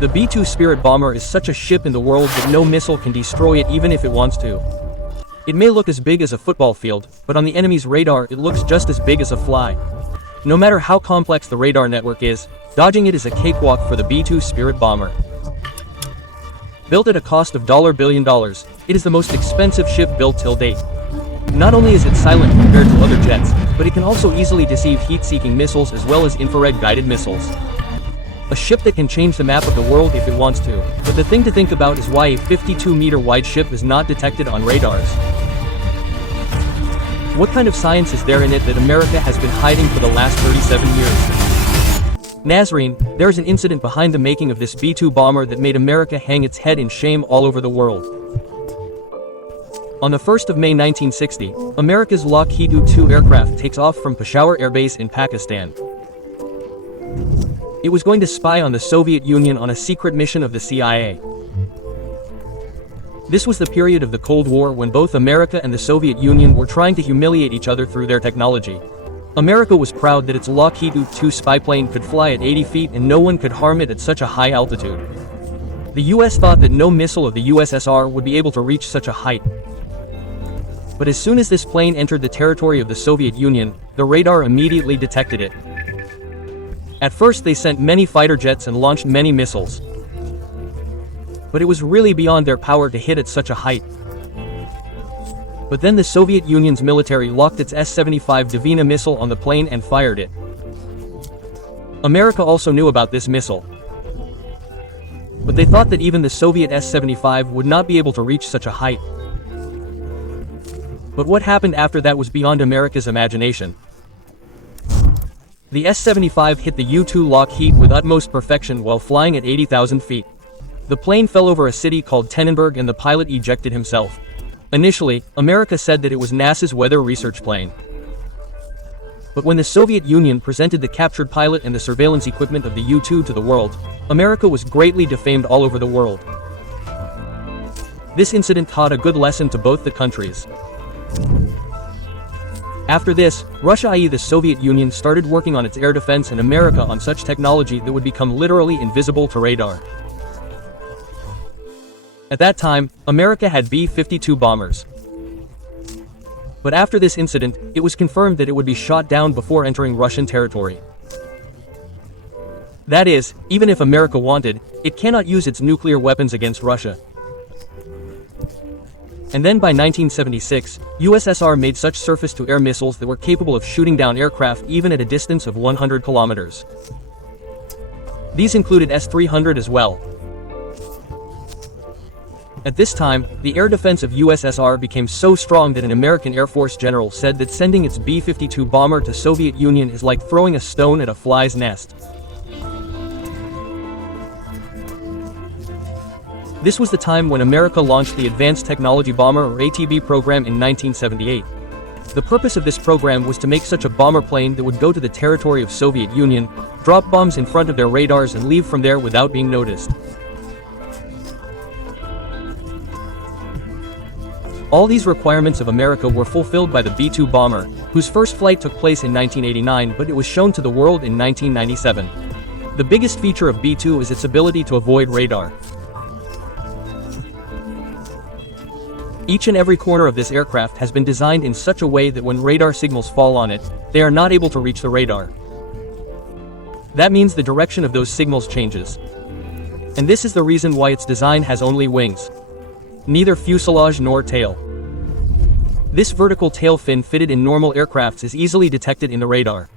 The B-2 Spirit bomber is such a ship in the world that no missile can destroy it even if it wants to. It may look as big as a football field, but on the enemy's radar it looks just as big as a fly. No matter how complex the radar network is, dodging it is a cakewalk for the B-2 Spirit bomber. Built at a cost of $1 billion, it is the most expensive ship built till date. Not only is it silent compared to other jets, but it can also easily deceive heat-seeking missiles as well as infrared-guided missiles. A ship that can change the map of the world if it wants to, but the thing to think about is why a 52-meter wide ship is not detected on radars. What kind of science is there in it that America has been hiding for the last 37 years? Nazarene, there is an incident behind the making of this B-2 bomber that made America hang its head in shame all over the world. On the 1st of May 1960, America's Lockheed U-2 aircraft takes off from Peshawar Air Base in Pakistan. It was going to spy on the Soviet Union on a secret mission of the CIA. This was the period of the Cold War when both America and the Soviet Union were trying to humiliate each other through their technology. America was proud that its Lockheed U-2 spy plane could fly at 80 feet and no one could harm it at such a high altitude. The US thought that no missile of the USSR would be able to reach such a height. But as soon as this plane entered the territory of the Soviet Union, the radar immediately detected it. At first they sent many fighter jets and launched many missiles. But it was really beyond their power to hit at such a height. But then the Soviet Union's military locked its S-75 Dvina missile on the plane and fired it. America also knew about this missile. But they thought that even the Soviet S-75 would not be able to reach such a height. But what happened after that was beyond America's imagination. The S-75 hit the U-2 Lockheed with utmost perfection while flying at 80,000 feet. The plane fell over a city called Tennenberg and the pilot ejected himself. Initially, America said that it was NASA's weather research plane. But when the Soviet Union presented the captured pilot and the surveillance equipment of the U-2 to the world, America was greatly defamed all over the world. This incident taught a good lesson to both the countries. After this, Russia, i.e. the Soviet Union, started working on its air defense and America on such technology that would become literally invisible to radar. At that time, America had B-52 bombers. But after this incident, it was confirmed that it would be shot down before entering Russian territory. That is, even if America wanted, it cannot use its nuclear weapons against Russia. And then by 1976, USSR made such surface-to-air missiles that were capable of shooting down aircraft even at a distance of 100 kilometers. These included S-300 as well. At this time, the air defense of USSR became so strong that an American Air Force general said that sending its B-52 bomber to Soviet Union is like throwing a stone at a fly's nest. This was the time when America launched the Advanced Technology Bomber or ATB program in 1978. The purpose of this program was to make such a bomber plane that would go to the territory of Soviet Union, drop bombs in front of their radars and leave from there without being noticed. All these requirements of America were fulfilled by the B-2 bomber, whose first flight took place in 1989, but it was shown to the world in 1997. The biggest feature of B-2 is its ability to avoid radar. Each and every corner of this aircraft has been designed in such a way that when radar signals fall on it, they are not able to reach the radar. That means the direction of those signals changes. And this is the reason why its design has only wings. Neither fuselage nor tail. This vertical tail fin fitted in normal aircrafts is easily detected in the radar.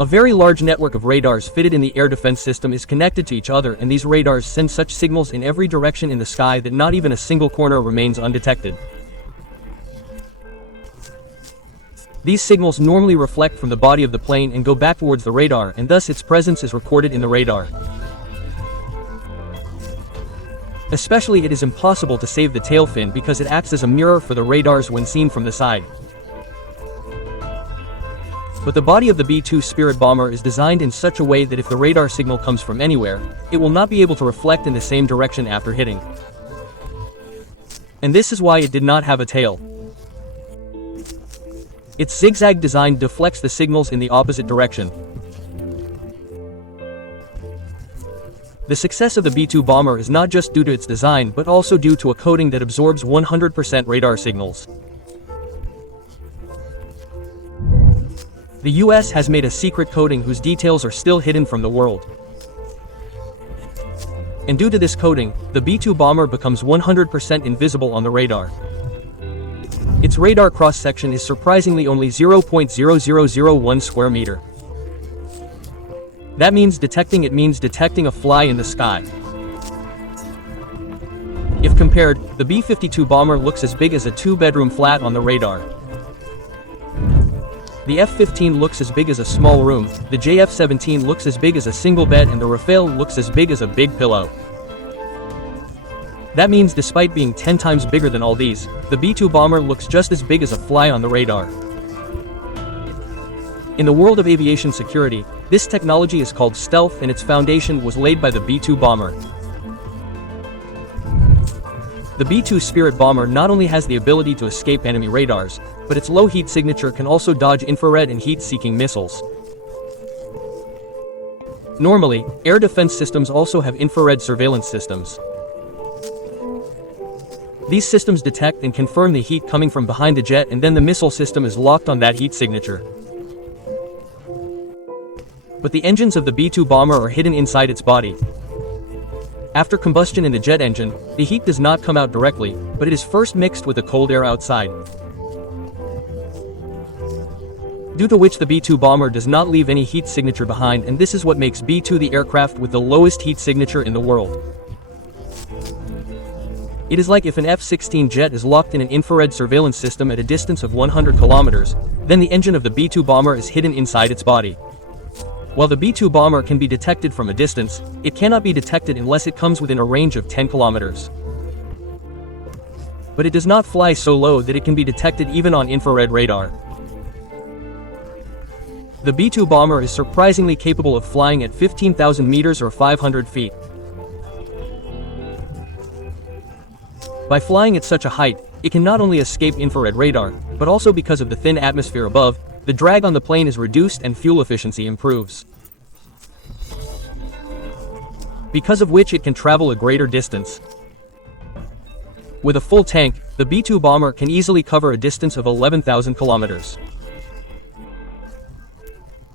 A very large network of radars fitted in the air defense system is connected to each other, and these radars send such signals in every direction in the sky that not even a single corner remains undetected. These signals normally reflect from the body of the plane and go back towards the radar, and thus its presence is recorded in the radar. Especially, it is impossible to save the tail fin because it acts as a mirror for the radars when seen from the side. But the body of the B-2 Spirit bomber is designed in such a way that if the radar signal comes from anywhere, it will not be able to reflect in the same direction after hitting. And this is why it did not have a tail. Its zigzag design deflects the signals in the opposite direction. The success of the B-2 bomber is not just due to its design but also due to a coating that absorbs 100% radar signals. The US has made a secret coating whose details are still hidden from the world. And due to this coating, the B-2 bomber becomes 100% invisible on the radar. Its radar cross-section is surprisingly only 0.0001 square meter. That means detecting a fly in the sky. If compared, the B-52 bomber looks as big as a two-bedroom flat on the radar. The F-15 looks as big as a small room, the JF-17 looks as big as a single bed, and the Rafale looks as big as a big pillow. That means despite being 10 times bigger than all these, the B-2 bomber looks just as big as a fly on the radar. In the world of aviation security, this technology is called stealth, and its foundation was laid by the B-2 bomber. The B-2 Spirit bomber not only has the ability to escape enemy radars, but its low heat signature can also dodge infrared and heat-seeking missiles. Normally, air defense systems also have infrared surveillance systems. These systems detect and confirm the heat coming from behind the jet, and then the missile system is locked on that heat signature. But the engines of the B-2 bomber are hidden inside its body. After combustion in the jet engine, the heat does not come out directly, but it is first mixed with the cold air outside. Due to which the B-2 bomber does not leave any heat signature behind, and this is what makes B-2 the aircraft with the lowest heat signature in the world. It is like if an F-16 jet is locked in an infrared surveillance system at a distance of 100 kilometers, then the engine of the B-2 bomber is hidden inside its body. While the B-2 bomber can be detected from a distance, it cannot be detected unless it comes within a range of 10 kilometers. But it does not fly so low that it can be detected even on infrared radar. The B-2 bomber is surprisingly capable of flying at 15,000 meters or 500 feet. By flying at such a height, it can not only escape infrared radar, but also because of the thin atmosphere above, the drag on the plane is reduced and fuel efficiency improves. Because of which it can travel a greater distance. With a full tank, the B-2 bomber can easily cover a distance of 11,000 kilometers.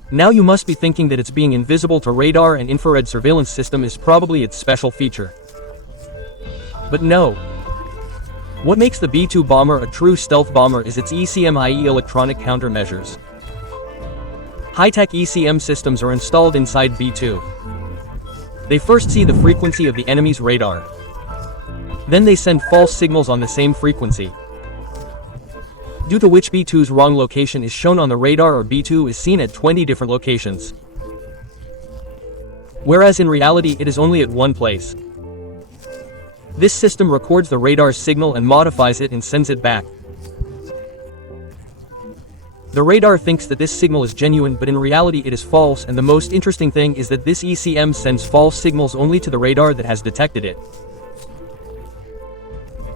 Now you must be thinking that its being invisible to radar and infrared surveillance system is probably its special feature. But no. What makes the B-2 bomber a true stealth bomber is its ECM, i.e. electronic countermeasures. High-tech ECM systems are installed inside B-2. They first see the frequency of the enemy's radar. Then they send false signals on the same frequency. Due to which B-2's wrong location is shown on the radar, or B-2 is seen at 20 different locations. Whereas in reality it is only at one place. This system records the radar's signal and modifies it and sends it back. The radar thinks that this signal is genuine, but in reality it is false, and the most interesting thing is that this ECM sends false signals only to the radar that has detected it.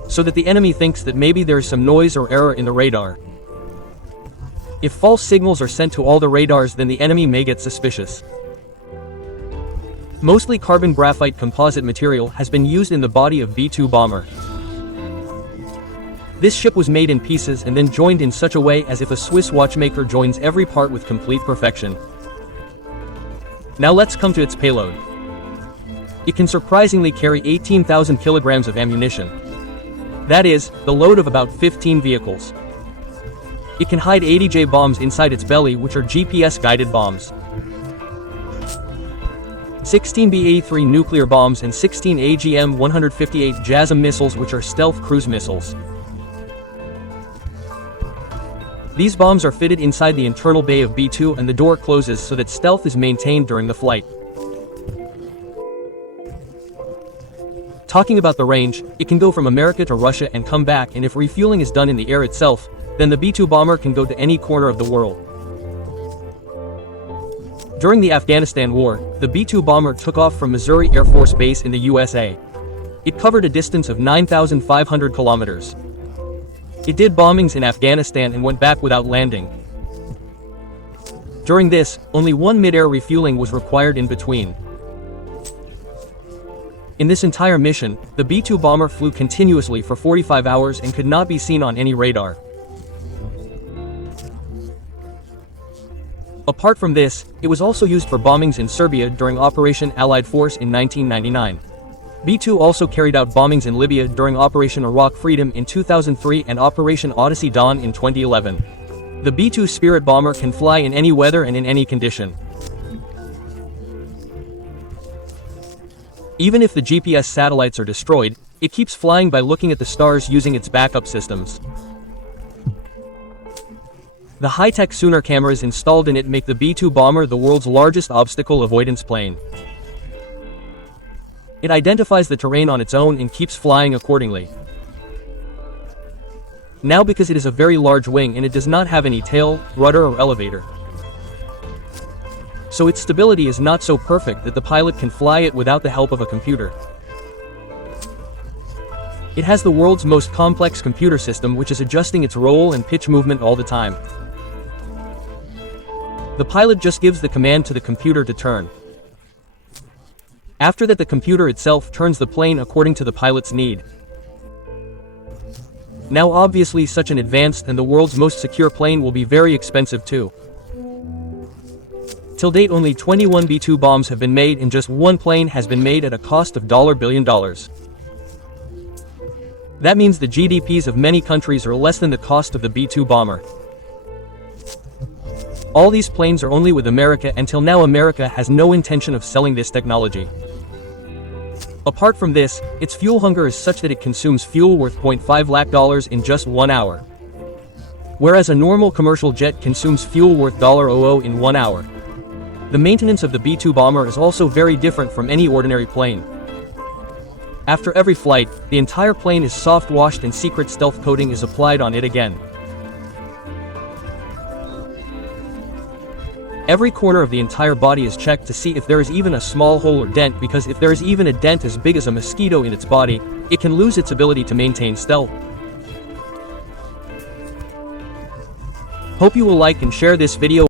So that the enemy thinks that maybe there is some noise or error in the radar. If false signals are sent to all the radars, then the enemy may get suspicious. Mostly carbon graphite composite material has been used in the body of B-2 bomber. This ship was made in pieces and then joined in such a way as if a Swiss watchmaker joins every part with complete perfection. Now let's come to its payload. It can surprisingly carry 18,000 kilograms of ammunition. That is, the load of about 15 vehicles. It can hide 80J bombs inside its belly, which are GPS-guided bombs. 16 B-83 nuclear bombs and 16 AGM-158 JASSM missiles, which are stealth cruise missiles. These bombs are fitted inside the internal bay of B-2, and the door closes so that stealth is maintained during the flight. Talking about the range, it can go from America to Russia and come back, and if refueling is done in the air itself, then the B-2 bomber can go to any corner of the world. During the Afghanistan War, the B-2 bomber took off from Missouri Air Force Base in the USA. It covered a distance of 9,500 kilometers. It did bombings in Afghanistan and went back without landing. During this, only one mid-air refueling was required in between. In this entire mission, the B-2 bomber flew continuously for 45 hours and could not be seen on any radar. Apart from this, it was also used for bombings in Serbia during Operation Allied Force in 1999. B-2 also carried out bombings in Libya during Operation Iraq Freedom in 2003 and Operation Odyssey Dawn in 2011. The B-2 Spirit bomber can fly in any weather and in any condition. Even if the GPS satellites are destroyed, it keeps flying by looking at the stars using its backup systems. The high-tech sonar cameras installed in it make the B-2 bomber the world's largest obstacle avoidance plane. It identifies the terrain on its own and keeps flying accordingly. Now, because it is a very large wing and it does not have any tail, rudder or elevator, so its stability is not so perfect that the pilot can fly it without the help of a computer. It has the world's most complex computer system, which is adjusting its roll and pitch movement all the time. The pilot just gives the command to the computer to turn. After that, the computer itself turns the plane according to the pilot's need. Now obviously such an advanced and the world's most secure plane will be very expensive too. Till date, only 21 B-2 bombs have been made and just one plane has been made at a cost of $1 billion. That means the GDPs of many countries are less than the cost of the B-2 bomber. All these planes are only with America. Until now, America has no intention of selling this technology. Apart from this, its fuel hunger is such that it consumes fuel worth $0.5 lakh in just 1 hour. Whereas a normal commercial jet consumes fuel worth $0.00 in 1 hour. The maintenance of the B-2 bomber is also very different from any ordinary plane. After every flight, the entire plane is soft washed and secret stealth coating is applied on it again. Every corner of the entire body is checked to see if there is even a small hole or dent, because if there is even a dent as big as a mosquito in its body, it can lose its ability to maintain stealth. Hope you will like and share this video.